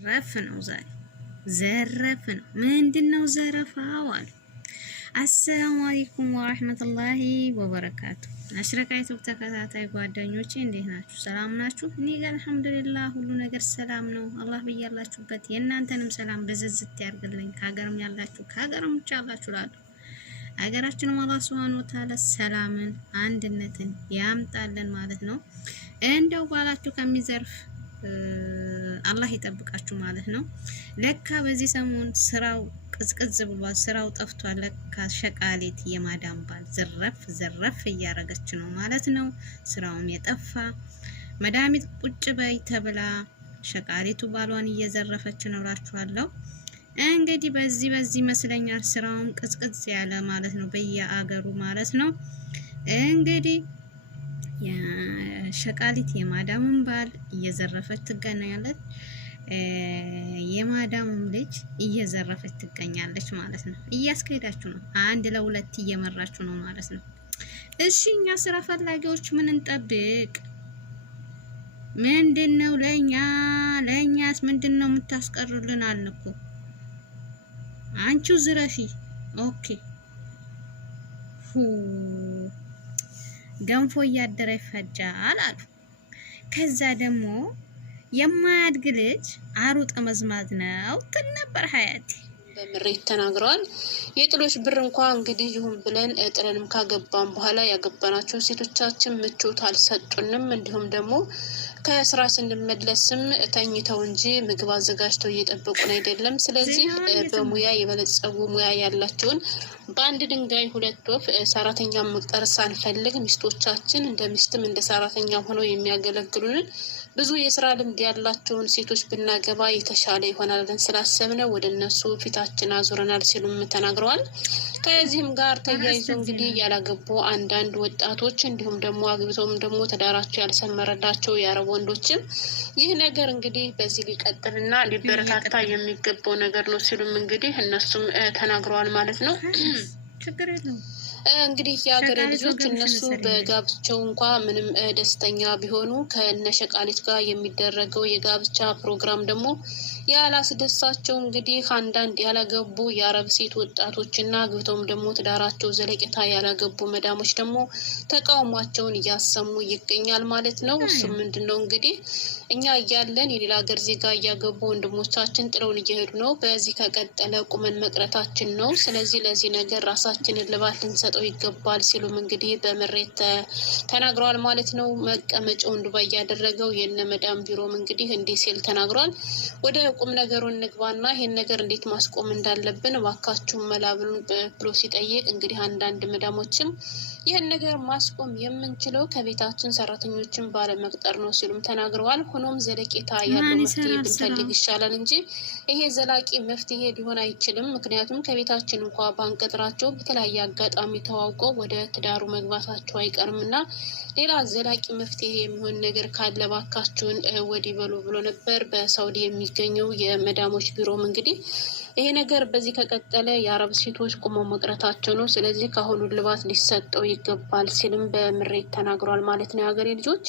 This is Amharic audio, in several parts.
ረፍ ነው ዛሬ ዘረፍ ነው። ምንድነው ዘረፋው አሉ። አሰላሙ አለይኩም ወራህመቱላሂ ወበረካቱ። አሽረቃይቱ ተከታታይ ጓደኞቼ እንዴት ናችሁ? ሰላም ናችሁ? እኔ ጋር አልሐምዱሊላህ ሁሉ ነገር ሰላም ነው። አላህ በያላችሁበት የእናንተንም ሰላም በዝዝት ያርግልኝ። ከሀገርም ያላችሁ ከሀገርም ውጭ ያላችሁ ላሉ ሀገራችንም አላህ ሱብሃነሁ ወተዓላ ሰላምን አንድነትን ያምጣልን ማለት ነው። እንደው ባላችሁ ከሚዘርፍ አላህ ይጠብቃችሁ ማለት ነው። ለካ በዚህ ሰሞን ስራው ቅዝቅዝ ብሏል፣ ስራው ጠፍቷል። ለካ ሸቃሊት የማዳም ባል ዘረፍ እያረገች ነው ማለት ነው። ስራውም የጠፋ መዳሚት ቁጭ በይ ተብላ ሸቃሊቱ ባሏን እየዘረፈች ነው እላችኋለሁ። እንግዲህ በዚህ ይመስለኛል ስራውም ቅዝቅዝ ያለ ማለት ነው በየአገሩ ማለት ነው። እንግዲህ የሸቃሊት የማዳምን ባል እየዘረፈች ትገኛለች። የማዳምም ልጅ እየዘረፈች ትገኛለች ማለት ነው። እያስከሄዳችሁ ነው፣ አንድ ለሁለት እየመራችሁ ነው ማለት ነው። እሺ እኛ ስራ ፈላጊዎች ምን እንጠብቅ? ምንድነው ለኛስ ምንድነው የምታስቀሩልን? አልንኩ አንቺው ዝረፊ ኦኬ ገንፎ እያደረ ይፈጃል አሉ። ከዛ ደግሞ የማያድግ ልጅ አሩጥ መዝማዝ ነው ትል ነበር ሀያቴ። በምሬት ተናግረዋል። የጥሎሽ ብር እንኳን እንግዲህ ይሁን ብለን ጥለንም ካገባን በኋላ ያገባናቸው ሴቶቻችን ምቾት አልሰጡንም። እንዲሁም ደግሞ ከስራ ስንመለስም ተኝተው እንጂ ምግብ አዘጋጅተው እየጠበቁን አይደለም። ስለዚህ በሙያ የበለጸጉ ሙያ ያላቸውን በአንድ ድንጋይ ሁለት ወፍ ሰራተኛ መቅጠር ሳንፈልግ ሚስቶቻችን እንደ ሚስትም እንደ ሰራተኛ ሆነው የሚያገለግሉንን ብዙ የስራ ልምድ ያላቸውን ሴቶች ብናገባ የተሻለ ይሆናል ብለን ስላሰብነ ወደ እነሱ ፊታችን አዙረናል ሲሉም ተናግረዋል። ከዚህም ጋር ተያይዞ እንግዲህ ያላገቡ አንዳንድ ወጣቶች እንዲሁም ደግሞ አግብተውም ደግሞ ተዳራቸው ያልሰመረላቸው የአረብ ወንዶችም ይህ ነገር እንግዲህ በዚህ ሊቀጥልና ሊበረታታ የሚገባው ነገር ነው ሲሉም እንግዲህ እነሱም ተናግረዋል ማለት ነው። ችግር የለውም እንግዲህ የሀገሬ ልጆች እነሱ በጋብቻው እንኳ ምንም ደስተኛ ቢሆኑ ከነሸቃሊት ጋር የሚደረገው የጋብቻ ፕሮግራም ደግሞ ያላስደሳቸው እንግዲህ አንዳንድ ያላገቡ የአረብ ሴት ወጣቶችና ግብተውም ደግሞ ትዳራቸው ዘለቄታ ያላገቡ መዳሞች ደግሞ ተቃውሟቸውን እያሰሙ ይገኛል ማለት ነው። እሱም ምንድነው እንግዲህ እኛ እያለን የሌላ ሀገር ዜጋ እያገቡ ወንድሞቻችን ጥለውን እየሄዱ ነው። በዚህ ከቀጠለ ቁመን መቅረታችን ነው። ስለዚህ ለዚህ ነገር ራሳችንን ልባት ልንሰጠው ይገባል ሲሉም እንግዲህ በምሬት ተናግረዋል ማለት ነው። መቀመጫውን ዱባይ ያደረገው የነ መዳም ቢሮም እንግዲህ እንዲህ ሲል ተናግሯል። ወደ ቁም ነገሩን ንግባና ይሄን ነገር እንዴት ማስቆም እንዳለብን እባካችሁ መላብሉን ብሎ ሲጠይቅ እንግዲህ አንዳንድ መዳሞችም ይህን ነገር ማስቆም የምንችለው ከቤታችን ሰራተኞችን ባለመቅጠር ነው ሲሉም ተናግረዋል። ሆኖም ዘለቄታ ያለው መፍትሄ ብንፈልግ ይሻላል እንጂ ይሄ ዘላቂ መፍትሄ ሊሆን አይችልም። ምክንያቱም ከቤታችን እንኳ ባንቀጥራቸው በተለያየ አጋጣሚ ተዋውቀው ወደ ትዳሩ መግባታቸው አይቀርምና ሌላ ዘላቂ መፍትሄ የሚሆን ነገር ካለ ባካችሁን ወዲህ በሉ ብሎ ነበር በሳውዲ የሚገኘው የመዳሞች ቢሮም እንግዲህ ይሄ ነገር በዚህ ከቀጠለ የአረብ ሴቶች ቁመው መቅረታቸው ነው። ስለዚህ ከአሁኑ ልባት ሊሰጠው ይገባል ሲልም በምሬት ተናግሯል ማለት ነው የሀገሬ ልጆች።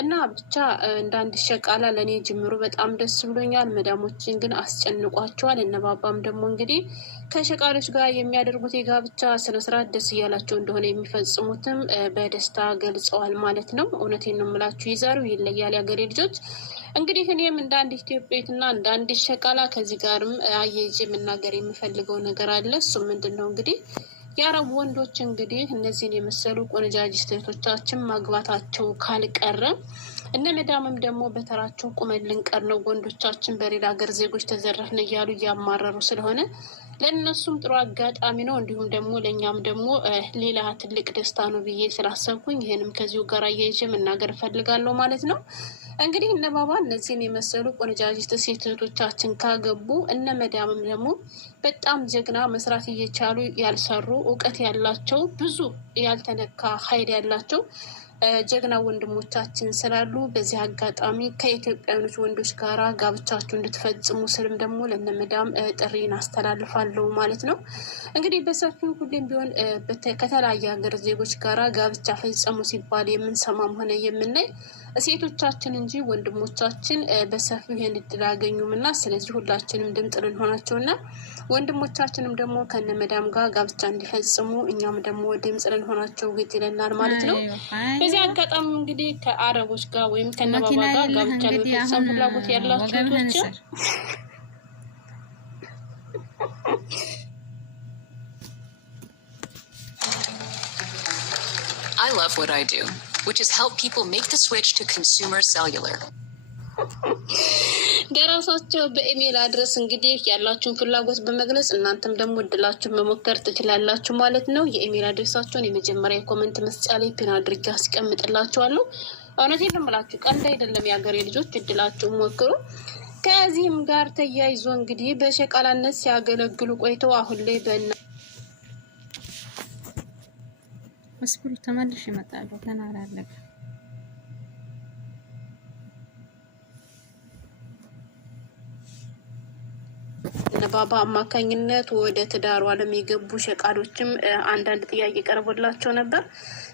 እና ብቻ እንዳንድ ሸቃላ ለእኔ ጅምሩ በጣም ደስ ብሎኛል። መዳሞችን ግን አስጨንቋቸዋል። እነባባም ደግሞ እንግዲህ ከሸቃሎች ጋር የሚያደርጉት የጋብቻ ስነስርዓት ደስ እያላቸው እንደሆነ የሚፈጽሙትም በደስታ ገልጸዋል ማለት ነው። እውነቴን ነው የምላችሁ ይዛሩ ይለያል የሀገሬ ልጆች። እንግዲህ እኔም እንደ አንድ ኢትዮጵያዊትና እንደ አንድ ሸቃላ ከዚህ ጋርም አያይዤ መናገር የምፈልገው ነገር አለ። እሱም ምንድን ነው እንግዲህ የአረብ ወንዶች እንግዲህ እነዚህን የመሰሉ ቆነጃጅት እህቶቻችን ማግባታቸው ካልቀረ እነ መዳምም ደግሞ በተራቸው ቁመን ልንቀር ነው፣ ወንዶቻችን በሌላ ሀገር ዜጎች ተዘረፍን እያሉ እያማረሩ ስለሆነ ለእነሱም ጥሩ አጋጣሚ ነው። እንዲሁም ደግሞ ለእኛም ደግሞ ሌላ ትልቅ ደስታ ነው ብዬ ስላሰብኩኝ ይህንም ከዚሁ ጋር አያይዤ መናገር እፈልጋለሁ ማለት ነው። እንግዲህ እነ ባባ እነዚህን የመሰሉ ቆነጃጅት ሴት እህቶቻችን ካገቡ እነ መዳምም ደግሞ በጣም ጀግና መስራት እየቻሉ ያልሰሩ እውቀት ያላቸው ብዙ ያልተነካ ኃይል ያላቸው ጀግና ወንድሞቻችን ስላሉ በዚህ አጋጣሚ ከኢትዮጵያውያኖች ወንዶች ጋራ ጋብቻችሁ እንድትፈጽሙ ስልም ደግሞ ለነመዳም ጥሪን አስተላልፋለሁ ማለት ነው። እንግዲህ በሰፊው ሁሌም ቢሆን ከተለያየ ሀገር ዜጎች ጋራ ጋብቻ ፈጽሙ ሲባል የምንሰማም ሆነ የምናይ ሴቶቻችን እንጂ ወንድሞቻችን በሰፊው ይሄን እድል አያገኙምና ስለዚህ ሁላችንም ድምጽ ልንሆናቸውና ወንድሞቻችንም ደግሞ ከነመዳም ጋር ጋብቻ እንዲፈጽሙ እኛም ደግሞ ድምጽ ልንሆናቸው ግድ ይለናል ማለት ነው። በዚህ አጋጣሚ እንግዲህ ከአረቦች ጋር ወይም ከነባባ ጋር ጋብቻ ለመፈጸም ፍላጎት ያላችሁ ልጆች I love what I do, which is help people make the switch to consumer cellular. ደራሳቸው በኢሜል አድረስ እንግዲህ ያላችሁን ፍላጎት በመግለጽ እናንተም ደግሞ እድላችሁን መሞከር ትችላላችሁ ማለት ነው። የኢሜል አድረሳቸውን የመጀመሪያ ኮሜንት መስጫ ላይ ፒን አድርጌ አስቀምጥላችኋለሁ። እውነቴን ነው የምላችሁ፣ ቀልድ አይደለም። የሀገሬ ልጆች እድላችሁን ሞክሩ። ከዚህም ጋር ተያይዞ እንግዲህ በሸቃላነት ሲያገለግሉ ቆይተው አሁን ላይ መስብሩ ተመልሽ ይመጣሉ። ገና አላለቀ። ነባባ አማካኝነት ወደ ትዳሩ ዓለም የገቡ ሸቃሎችም አንዳንድ ጥያቄ ቀርቦላቸው ነበር።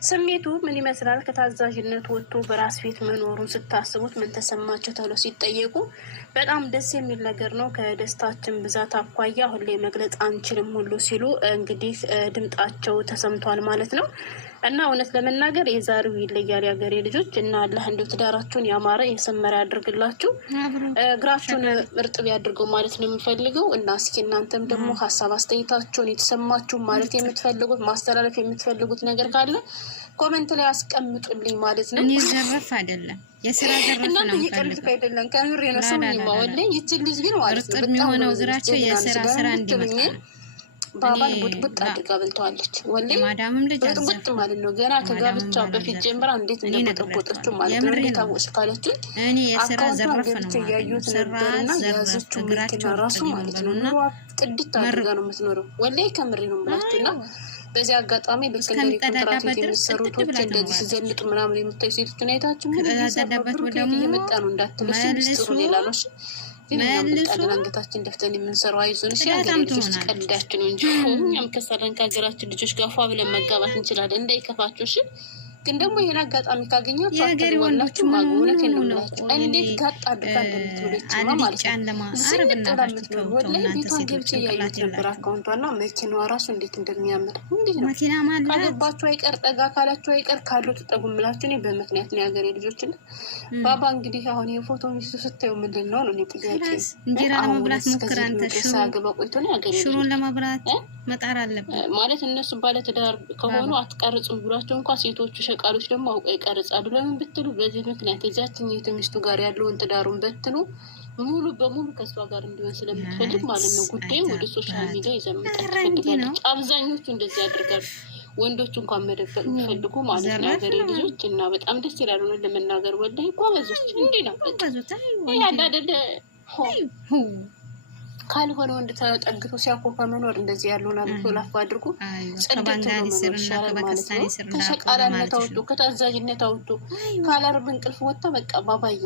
ስሜቱ ምን ይመስላል? ከታዛዥነት ወጥቶ በራስ ቤት መኖሩን ስታስቡት ምን ተሰማቸው ተብለው ሲጠየቁ በጣም ደስ የሚል ነገር ነው። ከደስታችን ብዛት አኳያ አሁን ላይ መግለጽ አንችልም ሁሉ ሲሉ እንግዲህ ድምጣቸው ተሰምቷል ማለት ነው። እና እውነት ለመናገር የዛሬው ይለያል የሀገሬ ልጆች። እና አላህ እንደው ትዳራችሁን ያማረ የሰመረ ያድርግላችሁ፣ እግራችሁን እርጥብ ያድርገው ማለት ነው የምፈልገው። እና እስኪ እናንተም ደግሞ ሀሳብ አስተያየታችሁን የተሰማችሁ ማለት የምትፈልጉት ማስተላለፍ የምትፈልጉት ነገር ካለ ኮሜንት ላይ አስቀምጡልኝ ማለት ነው። እኔ ዘረፍ አይደለም የስራ ዘረፍ ነው እናንተ እየቀልድኩ አይደለም፣ ከምሬ ነው። ስሙኝ ማወለኝ ይችል ልጅ ግን ማለት ነው በጣም ነው እግራቸው የስራ ስራ እንዲመጣ ባባን ቡጥቡጥ አድርጋ በልተዋለች። ወላሂ ማዳምም ልጅ ቡጥቡጥ ማለት ነው። ገና ከጋብቻ በፊት ጀምራ እንዴት እንደቦጠቦጠችው ማለት ነው። እንዴት አወቅሽ ካለችኝ እኔ የስራ ዘረፍ ነው ያዩት ነበርና ያዘችው መኪና ራሱ ማለት ነው። ኑሯ ቅድት አድርጋ ነው የምትኖረው። ወላሂ ከምሬ ነው የምላችሁና በዚህ አጋጣሚ ልክ እንደ ኮንትራት የሚሰሩት እንደዚህ ሲዘልጡ ምናምን የምታዩ ሴቶችን አይታችሁ ምን እየመጣ ነው እንዳትልሽ ሚስጥሩ ሌላ ነው። አንገታችን ደፍተን የምንሰራው አይዞን እሺ፣ ሀገሬ ልጆች ቀልዳችን ነው እንጂ እኛም ከሰራን ከሀገራችን ልጆች ጋር ፏ ብለን መጋባት እንችላለን። እንዳይከፋችሁ እሺ። ግን ደግሞ ይሄን አጋጣሚ ካገኛችሁ አትወላችሁ ማግኘት የለውላችሁ። እንዴት ጋጥ አድርጋ እንደምትወለችማ ማለት ነው። ዝም ወላሂ ቤቷን ገብቼ ያየሁት ነበር። አካውንቷና መኪናዋ ራሱ እንዴት እንደሚያምር እንዴት ነው። ካገባችሁ አይቀር ጠጋ ካላችሁ አይቀር ካሉ ተጠጉምላችሁ። እኔ በምክንያት ነው የሀገሬ ልጆችን ባባ እንግዲህ አሁን የፎቶ ሚስቱ ስታዩ ምንድን ነው ነው ጥያቄ። እንጀራ ለመብላት ሞክር አንተ ሳገባ ቆይቶ ነው የሀገሬ ልጆች ሽሮን ለማብራት መጣር አለበት ማለት እነሱ ባለ ትዳር ከሆኑ አትቀርጹም ብሏቸው እንኳን ሴቶቹ ሸቃሎች ደግሞ አውቀው ይቀርጻሉ። ለምን ብትሉ በዚህ ምክንያት እዛችኛይቱ ሚስቱ ጋር ያለውን ትዳሩን በትኑ ሙሉ በሙሉ ከሷ ጋር እንዲሆን ስለምትፈልግ ማለት ነው። ጉዳይም ወደ ሶሻል ሚዲያ ይዘምጣል ትፈልጋለች። አብዛኞቹ እንደዚህ ያደርጋሉ። ወንዶች እንኳን መደበቅ የሚፈልጉ ማለት ነው የሀገሬ ልጆች። እና በጣም ደስ ይላሉ ነው ለመናገር ወላሂ ጎበዞች። እንዲህ ነው ይሄ አዳደደ ካልሆነ ወንድ ተጠግቶ ሲያኮፋ መኖር እንደዚህ ያለውን አልፎ ላፍ አድርጎ ጽድት ነው ይሻላል ማለት ነው። ከሸቃላነት አውጡ፣ ከታዛዥነት አውጡ። ካላርብ እንቅልፍ ወጣ በቃ ባባዬ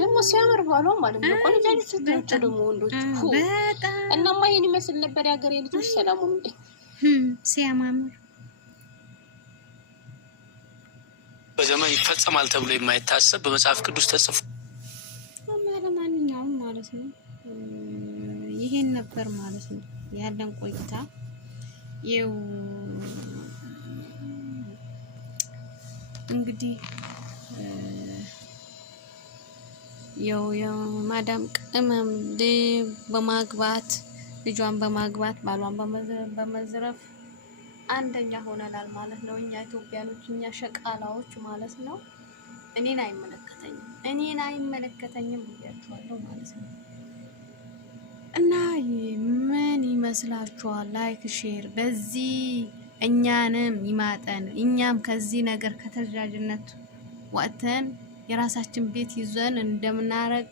ደግሞ ሲያምር ባሏ ማለት ነው። ቆንጆ ልጅ ደግሞ ወንዶች እናማ ይሄን ይመስል ነበር የሀገሬ ልጆች። ሰላም ሁኑ። ሲያማምር በዘመን ይፈጸማል ተብሎ የማይታሰብ በመጽሐፍ ቅዱስ ተጽፎ ለማንኛውም ማለት ነው ይሄን ነበር ማለት ነው ያለን ቆይታ። ይው እንግዲህ ማዳም ቅመም በማግባት ልጇን በማግባት ባሏን በመዝረፍ አንደኛ ሆነናል ማለት ነው። እኛ ኢትዮጵያኖች፣ እኛ ሸቃላዎች ማለት ነው። እኔን አይመለከተኝም ብያችኋለሁ ማለት ነው። እና ምን ይመስላችኋል? ላይክ ሼር፣ በዚህ እኛንም ይማጠን። እኛም ከዚህ ነገር ከተጃጅነት ወጥተን የራሳችን ቤት ይዘን እንደምናረግ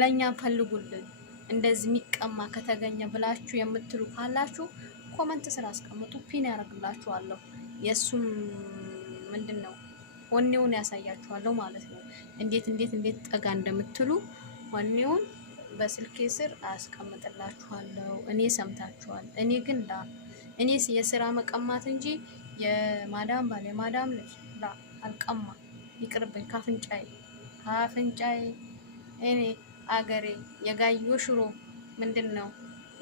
ለእኛም ፈልጉልን። እንደዚህ የሚቀማ ከተገኘ ብላችሁ የምትሉ ካላችሁ ኮመንት ስራ አስቀምጡ፣ ፒን ያደርግላችኋለሁ። የእሱም ምንድን ነው ወኔውን ያሳያችኋለሁ ማለት ነው። እንዴት ጠጋ እንደምትሉ ወኔውን በስልኬ ስር አስቀምጥላችኋለሁ። እኔ ሰምታችኋል። እኔ ግን እኔ የስራ መቀማት እንጂ የማዳም ባል የማዳም ልጅ አልቀማ ይቅርብኝ ካፍንጫዬ እኔ አገሬ የጋዮ ሽሮ ምንድነው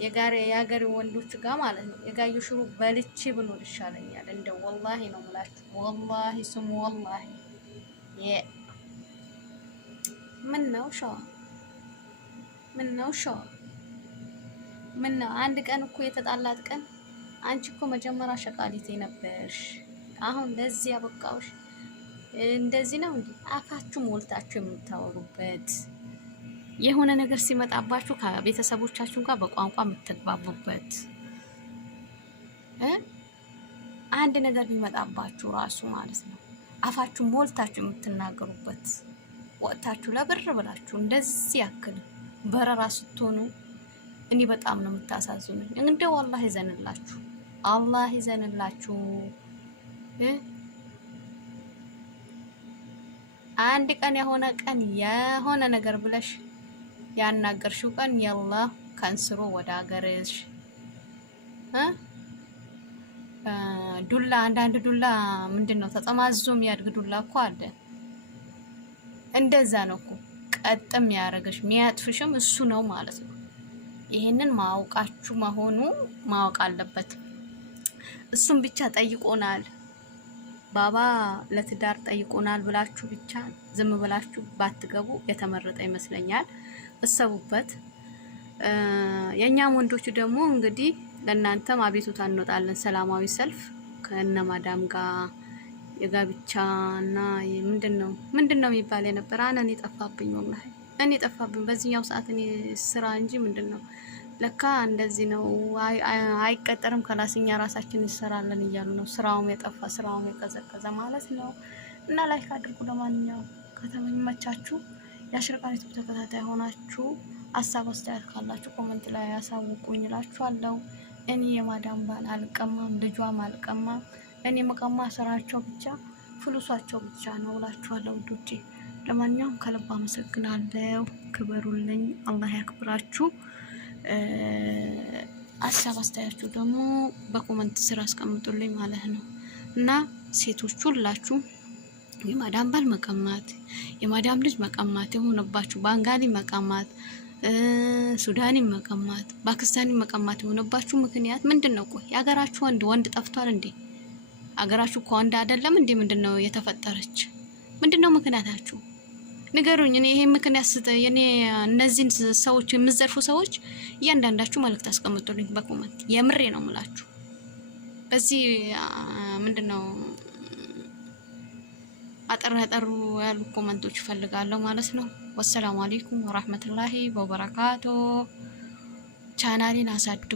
የአገሬ ወንዶች ጋር ማለት ነው። የጋዮ ሽሮ በልቼ ብኖር ይሻለኛል። እንደው ወላሂ ነው የምላችሁ። ወላሂ ስሙ ወላሂ ምን ነው ሸዋ ምን ነው አንድ ቀን እኮ የተጣላት ቀን አንቺ እኮ መጀመሪያ ሸቃሊቴ ነበርሽ። አሁን ለዚህ ያበቃውሽ እንደዚህ ነው እንዴ? አፋችሁ ሞልታችሁ የምታወሩበት የሆነ ነገር ሲመጣባችሁ ከቤተሰቦቻችሁ ጋር በቋንቋ የምትግባቡበት አንድ ነገር ቢመጣባችሁ ራሱ ማለት ነው አፋችሁ ሞልታችሁ የምትናገሩበት ወጥታችሁ ለብር ብላችሁ እንደዚህ ያክል በረራ ስትሆኑ እኔ በጣም ነው የምታሳዝኑኝ። እንደው አላህ ይዘንላችሁ፣ አላህ ይዘንላችሁ። አንድ ቀን የሆነ ነገር ብለሽ ያናገርሽው ቀን ያላ ከንስሮ ወደ ሀገርሽ ዱላ አንዳንድ ዱላ ምንድነው ተጠማዞ የሚያድግ ዱላ እኮ አለ። እንደዛ ነው እኮ ቀጥም ያረገሽ የሚያጥፍሽም እሱ ነው ማለት ነው። ይሄንን ማውቃችሁ መሆኑ ማወቅ አለበት። እሱም ብቻ ጠይቆናል ባባ ለትዳር ጠይቆናል ብላችሁ ብቻ ዝም ብላችሁ ባትገቡ የተመረጠ ይመስለኛል። እሰቡበት። የኛም ወንዶች ደግሞ እንግዲህ ለእናንተም አቤቱታ እንወጣለን። ሰላማዊ ሰልፍ ከነማዳም ጋር የጋብቻና ምንድነው የሚባል የነበር እኔ ጠፋብኝ፣ ወላሂ እኔ ጠፋብኝ። በዚህኛው ሰዓት እኔ ስራ እንጂ ምንድነው ለካ እንደዚህ ነው። አይቀጠርም ከላስኛ ራሳችን እንሰራለን እያሉ ነው። ስራውም የጠፋ ስራውም የቀዘቀዘ ማለት ነው። እና ላይክ አድርጉ። ለማንኛውም ከተመቻችሁ የአሽረቃሪቱ ተከታታይ ሆናችሁ ሀሳብ አስተያየት ካላችሁ ኮሜንት ላይ ያሳውቁኝ እላችኋለሁ። እኔ የማዳም ባል አልቀማም፣ ልጇም አልቀማም። እኔ መቀማ ስራቸው ብቻ ፍሉሳቸው ብቻ ነው እላችኋለሁ ውዶቼ። ለማንኛውም ከልብ አመሰግናለሁ። ክበሩልኝ፣ አላህ ያክብራችሁ። ሀሳብ አስተያየቱ ደግሞ በኮሜንት ስር አስቀምጡልኝ ማለት ነው። እና ሴቶች ሁላችሁ የማዳም ባል መቀማት፣ የማዳም ልጅ መቀማት የሆነባችሁ ባንጋሊ መቀማት፣ ሱዳኒ መቀማት፣ ፓኪስታኒ መቀማት የሆነባችሁ ምክንያት ምንድነው? ቆይ ያገራችሁ ወንድ ጠፍቷል እንዴ? አገራችሁ እኮ ወንድ አይደለም እንዴ? ምንድነው የተፈጠረች? ምንድነው ምክንያታችሁ? ንገሩኝ። እኔ ይሄ ምክንያት የኔ እነዚህን ሰዎች የምዘርፉ ሰዎች እያንዳንዳችሁ መልእክት አስቀምጡልኝ በኮሜንት። የምሬ ነው የምላችሁ። በዚህ ምንድነው አጠሩ ያሉ ኮሜንቶች ፈልጋለሁ ማለት ነው። ወሰላሙ አለይኩም ወራህመቱላሂ ወበረካቱ። ቻናሌን አሳድጉ።